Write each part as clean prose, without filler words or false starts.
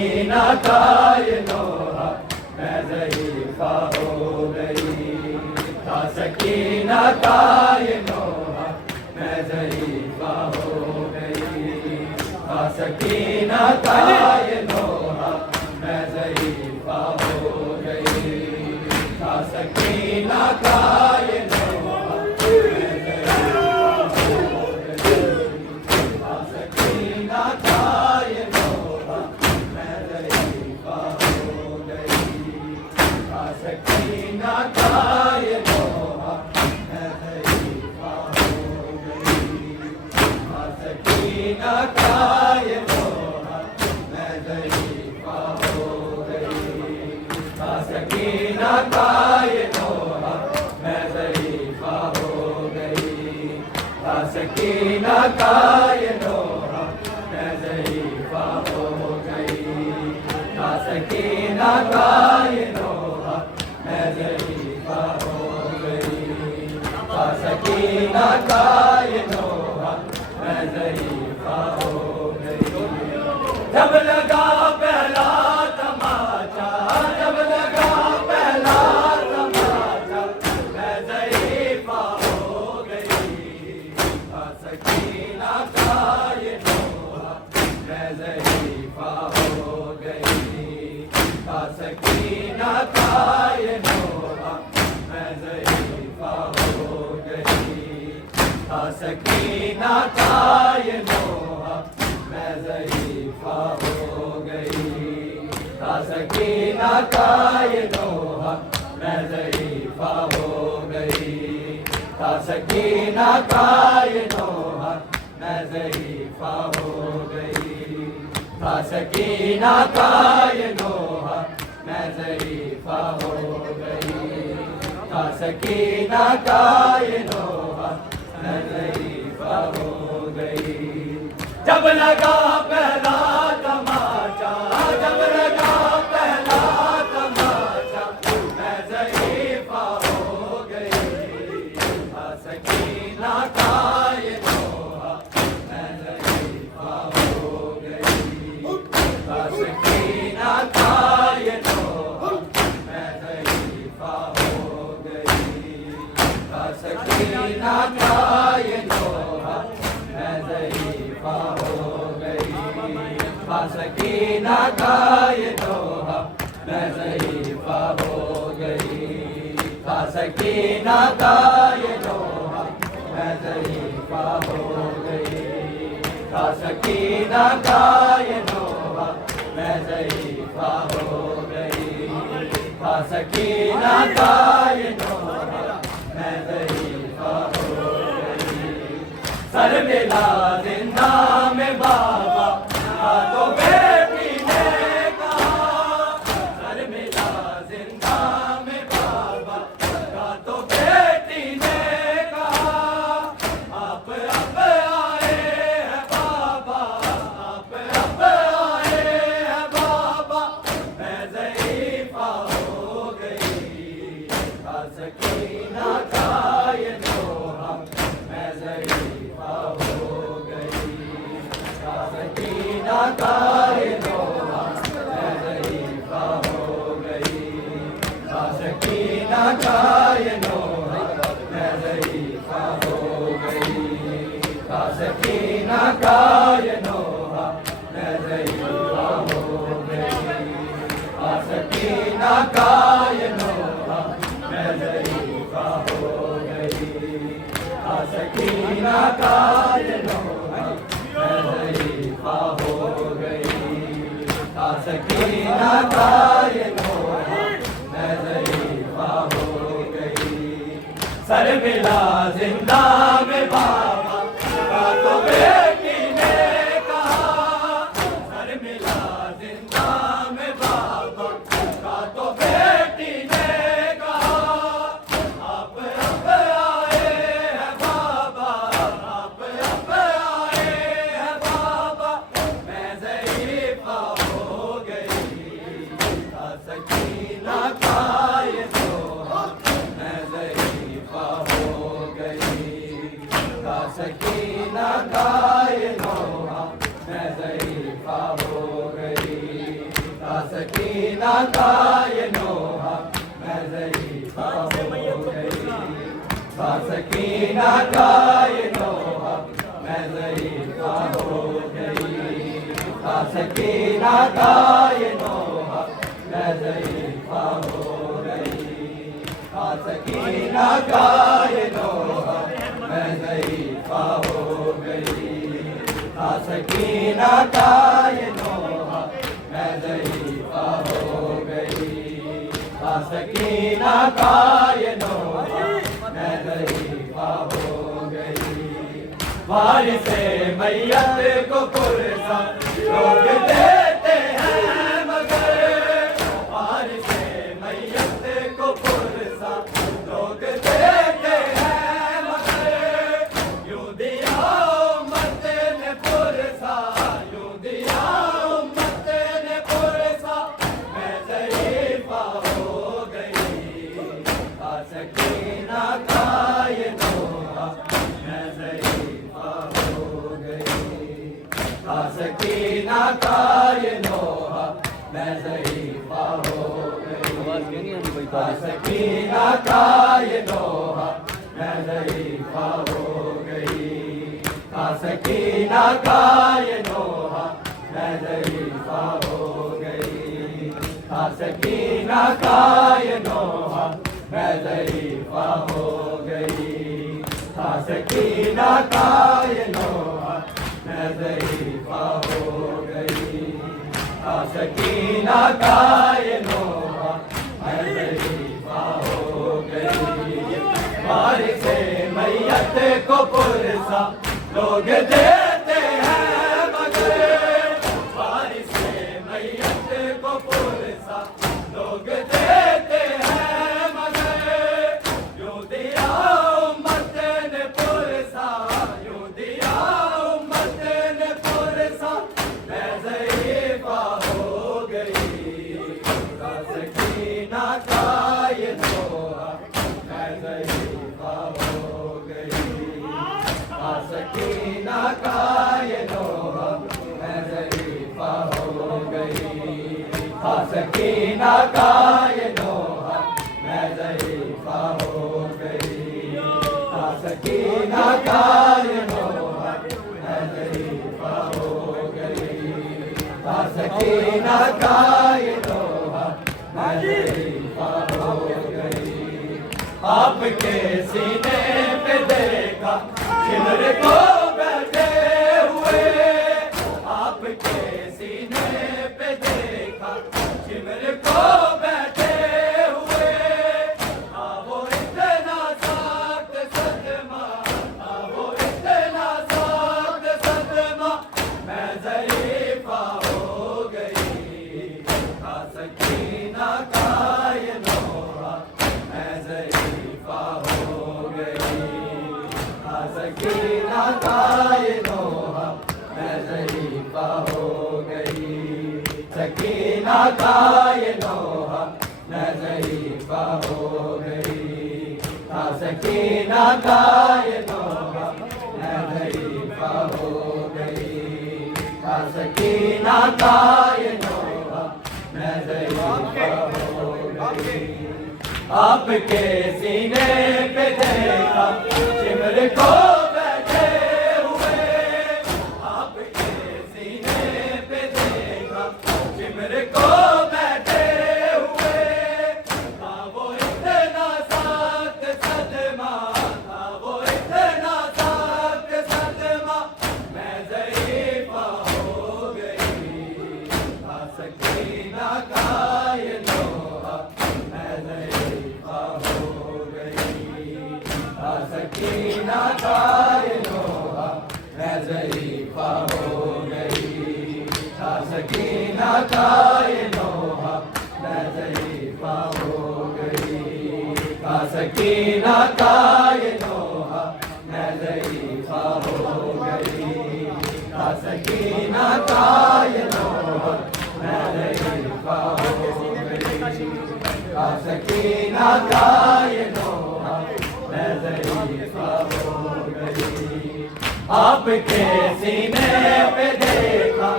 सकीना का ये नोहा मैं ज़ईफ़ा हो गई। था सकीना का ये नोहा मैं ज़ईफ़ा हो गई। था सकीना का ये नोहा मैं ज़ईफ़ा हो गई। था सकीना का ये नोहा मैं ज़ईफ़ा हो गई। था सकीना का ये नोहा मैं ज़ईफ़ा हो गई। था सकीना का ये नोहा मैं ज़ईफ़ा हो गई। था सकीना का ये नोहा मैं ज़ईफ़ा हो गई। था सकीना का ये नोहा मैं ज़ईफ़ा हो गई। था सकीना का ये नोहा मैं ज़ईफ़ा हो गई। था सकीना का ये नोहा मैं ज़ईफ़ा हो गई। था सकीना का ये नोहा मैं ज़ईफ़ा हो गई। जब लगा पहला तमाचा, जब लगा पहला तमाचा मैं ज़ईफ़ा हो गई। था सकीना का ये नोहा मैं ज़ईफ़ा हो गई। था सकीना का ये नोहा मैं ज़ईफ़ा हो गई। था सकीना का ये नोहा मैं ज़ईफ़ा हो गई। था सकीना का ये नोहा मैं ज़ईफ़ा हो गई। था सकीना का ये नोहा मैं ज़ईफ़ा हो गई। था सकीना का ये नोहा मैं ज़ईफ़ा हो गई। था सकीना का ये नोहा मैं ज़ईफ़ा हो गई। जब लगा पहला तमाचा, जब लगा पहला तमाचा मैं ज़ईफ़ा हो गई। था सकीना का ये नोहा मैं ज़ईफ़ा हो गई। था सकीना का ये नोहा मैं ज़ईफ़ा हो गई। था सकीना का ये नोहा मैं ज़ईफ़ा हो गई। था सकीना का ये नोहा मैं ज़ईफ़ा हो गई। था सकीना का ये नोहा मैं ज़ईफ़ा हो गई। था सकीना का ये नोहा मैं ज़ईफ़ा हो गई। था सकीना का ये नोहा मैं ज़ईफ़ा हो गई। सर मिला जिंदा में बाबा तो बेटी ने कहा। सर मिला जिंदा में बाबा तो बेटी ने कहा। आप अब आए हैं बाबा, आप अब आए हैं बाबा मैं ज़ईफ़ा हो गई। था सकीना का ये नोहा मैं ज़ईफ़ा हो गई। था सकीना का ये नोहा मैं ज़ईफ़ा हो गई। था सकीना का ये नोहा मैं ज़ईफ़ा हो गई। था सकीना का ये नोहा मैं ज़ईफ़ा हो गई। था सकीना का ये नोहा मैं ज़ईफ़ा हो गई। था सकीना का ये नोहा मैं ज़ईफ़ा हो गई। था सकीना का ये नोहा मैं ज़ईफ़ा हो गई। सर मिला जिंदा में बाबा तो बेटी ने कहा। सर मिला जिंदा में बाबा तो बेटी ने कहा। आप अब आए हैं बाबा, आप अब आए हैं बाबा मैं ज़ईफ़ा हो गई। था सकीना का ये नोहा मैं ज़ईफ़ा हो गई। था सकीना का था सकीना का ये नोहा मैं ज़ईफ़ा हो गई, था सकीना का ये नोहा मैं ज़ईफ़ा हो गई, था सकीना का ये नोहा मैं ज़ईफ़ा हो गई, था सकीना का ये नोहा मैं ज़ईफ़ा हो गई, था सकीना का ये नोहा मैं ज़ईफ़ा हो गई। वारिसे मैयत को पुरसा लोग देते हैं मगर, वारिसे मैयत को पुरसा लोग देते हैं मगर, यूं दिया उम्मत ने पुरसा, यूं दिया उम्मत ने पुरसा मैं ज़ईफ़ा हो गई, था सकीना का ये नोहा मैं ज़ईफ़ा हो गई, था सकीना का ये नोहा मैं ज़ईफ़ा हो गई, था सकीना का ये नोहा मैं ज़ईफ़ा हो गई, था सकीना का ये नोहा मैं ज़ईफ़ा हो गई, था सकीना का ये नोहा मैं ज़ईफ़ा हो गई, था सकीना का ये नोहा मैं ज़ईफ़ा हो गई, था सकीना का ये नोहा मैं ज़ईफ़ा हो गई। वारिसे मैयत को पुरसा लोग देते हैं मगर, वारिसे मैयत को पुरसा लोग देते हैं मगर, यूं दिया उम्मत ने पुरसा, यूं दिया उम्मत ने पुरसा मैं ज़ईफ़ा हो गई, था सकीना का ये नोहा मैं ज़ईफ़ा हो गई, था सकीना का ये नोहा मैं ज़ईफ़ा हो गई, था सकीना का ये नोहा मैं ज़ईफ़ा हो गई, था सकीना का ये नोहा मैं ज़ईफ़ा हो गई, था सकीना का ये नोहा मैं ज़ईफ़ा हो गई। आपके सीने पे देखा शिमर को बैठे हुए, आपके सीने पे देखा शिमर को बैठे हुए, वो इतना सख्त सदमा, वो इतना सख्त सदमा मैं ज़ईफ़ा हो गई, था सकीना का ये नोहा मैं ज़ईफ़ा हो गई, था सकीना का ये नोहा मैं ज़ईफ़ा हो गई, सकीना का ये नोहा मैं ज़ईफ़ा हो गई, था सकीना का ये नोहा मैं ज़ईफ़ा हो गई, था सकीना का ये नोहा मैं ज़ईफ़ा हो गई। आपके सीने पे देखा शिमर को बैठे हुए, आपके सीने पे देखा शिमर को बैठे हुए, वो इतना सख्त सदमा, वो इतना सख्त सदमा मैं ज़ईफ़ा हो गई, था सकीना का ये नोहा मैं ज़ईफ़ा हो गई, था सकीना का ये नोहा मैं ज़ईफ़ा हो गई, था सकीना का ये नोहा मैं ज़ईफ़ा हो गई, था सकीना का ये नोहा मैं ज़ईफ़ा हो गई, था सकीना का ये नोहा मैं ज़ईफ़ा हो गई, था सकीना का ये नोहा मैं ज़ईफ़ा हो गई। आपके सीने पे देखा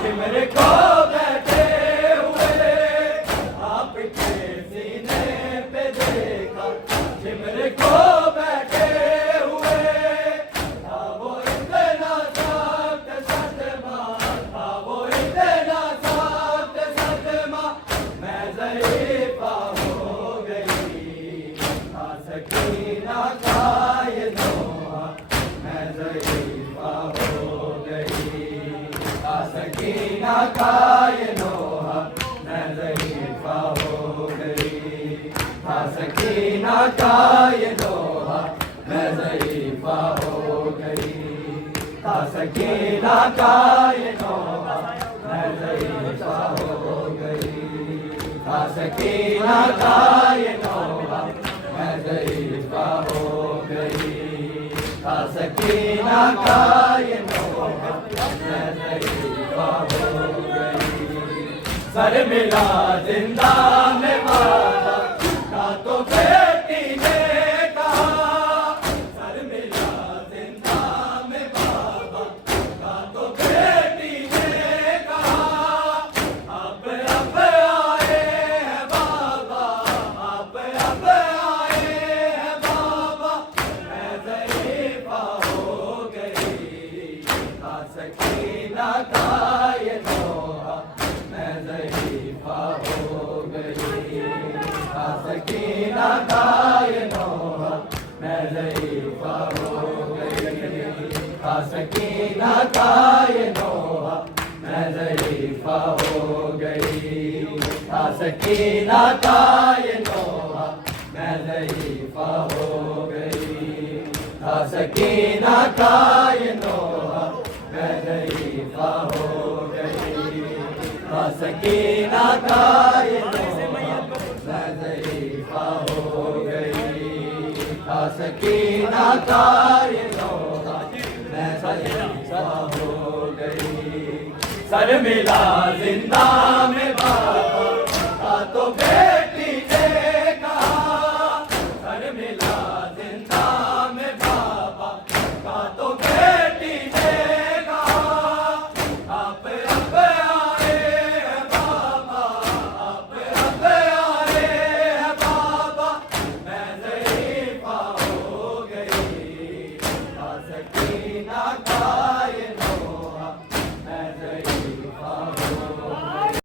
शिमर को बैठे हुए, आपके सीने पे देखा शिमर को बैठे सकीना का ये नोहा मैं ज़ईफ़ा हो गई। था सकीना का ये नोहा मैं ज़ईफ़ा हो गई। था सकीना का ये नोहा मैं ज़ईफ़ा हो गई। था सकीना का ये नोहा मैं ज़ईफ़ा हो गई। था सकीना का ये नोहा मैं ज़ईफ़ा हो गई। था सकीना का ये नोहा मैं ज़ईफ़ा हो गई। सर मिला जिंदा में वादा का तो बेटी ने कहा। सर मिला जिंदा में बाबा का तो बेटी ने कहा। अब आए हैं बाबा, अब आए हैं बाबा, मैं ज़ईफ़ा हो गई। था सकीना का ये नोहा मैं ज़ईफ़ा हो गई। था सकीना का ये नोहा मैं ज़ईफ़ा हो गई। था सकीना का ये नोहा मैं ज़ईफ़ा हो गई। था सकीना का ये नोहा मैं ज़ईफ़ा हो गई। था सकीना का ये नोहा मैं ज़ईफ़ा हो गई। था सकीना का ये नोहा मैं ज़ईफ़ा हो गई। था सकीना का ये नोहा मैं ज़ईफ़ा हो गई। सर मिला जिंदा में बाबा का तो बेटी ने कहा। सर मिला जिंदा में बाबा का तो बेटी ने कहा। अब आए हैं बाबा, अब आए हैं बाबा, मैं ज़ईफ़ा हो गई। था सकीना का